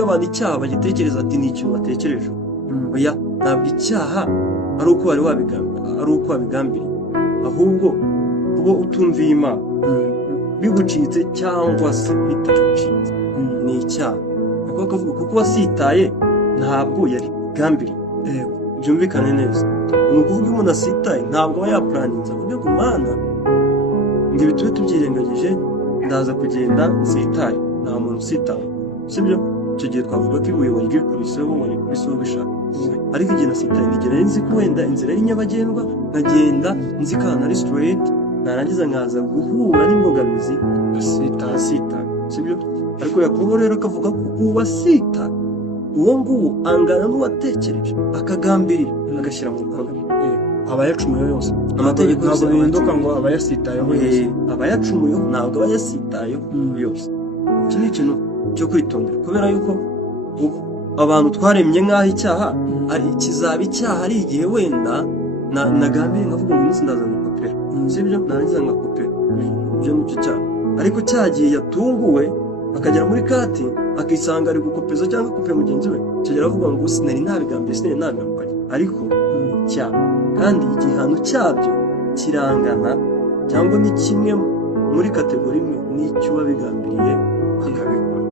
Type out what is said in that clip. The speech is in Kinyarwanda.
bw'abantu icyaha bagitekereza ati ni ikintu batekereje oya ntabwo icyaha ari uko wari wabigambiriye ahubwo ubwo utumviye Imana bigucitse cyangwa se bitagucitse ni icyaha kuko akavuga kuko wasitaye ntabwo yari gambiriye byumvikane neza ni ukuvuga umuntu asitaye ntabwo aba yapuraninze avuga ngo Mana ngo ibi tube tubyirengagije ndaza kugenda nsitaye nta muntu usitaye sibyo icyo gihe twavuga ko ibuye warikuriseho bishaka ariko igihe nasitaye nigera nzi ko wenda inzira ari nyabagendwa nkagenda nzi ko ahantu ari straight narangiza nkaza guhura n'imbogamizi ngasita sibyo ariko Yakobo rero akavuga ko uwasita uwo nguwo angana n'uwatekereje akagambirira agashyira mu bikorwa abayacumuye yose amategeko ntabwo bihinduka ngo abayasitayeho yose abayacumuyeho ntabwo abayasitayeho yose iki ni ikintu cyo kwitondera kubera yuko abantu twaremye nk'aho icyaha kizaba icyaha ari igihe wenda nagambiriye nkavuga ngo umunsi ndaza ngakopera sibyo narangiza ngakopera ibyo nicyo cyaha ariko cyagiye yatunguwe akagera muri kati akisanga ari gukopeza cyangwa akopera mugenzi we kigera avuga ngo sinari nabigambiriye ariko icyaha kandi igihano cyabyo kirangana cyangwa ni kimwe muri kategori imwe n'icyo wabigambiriye akabikora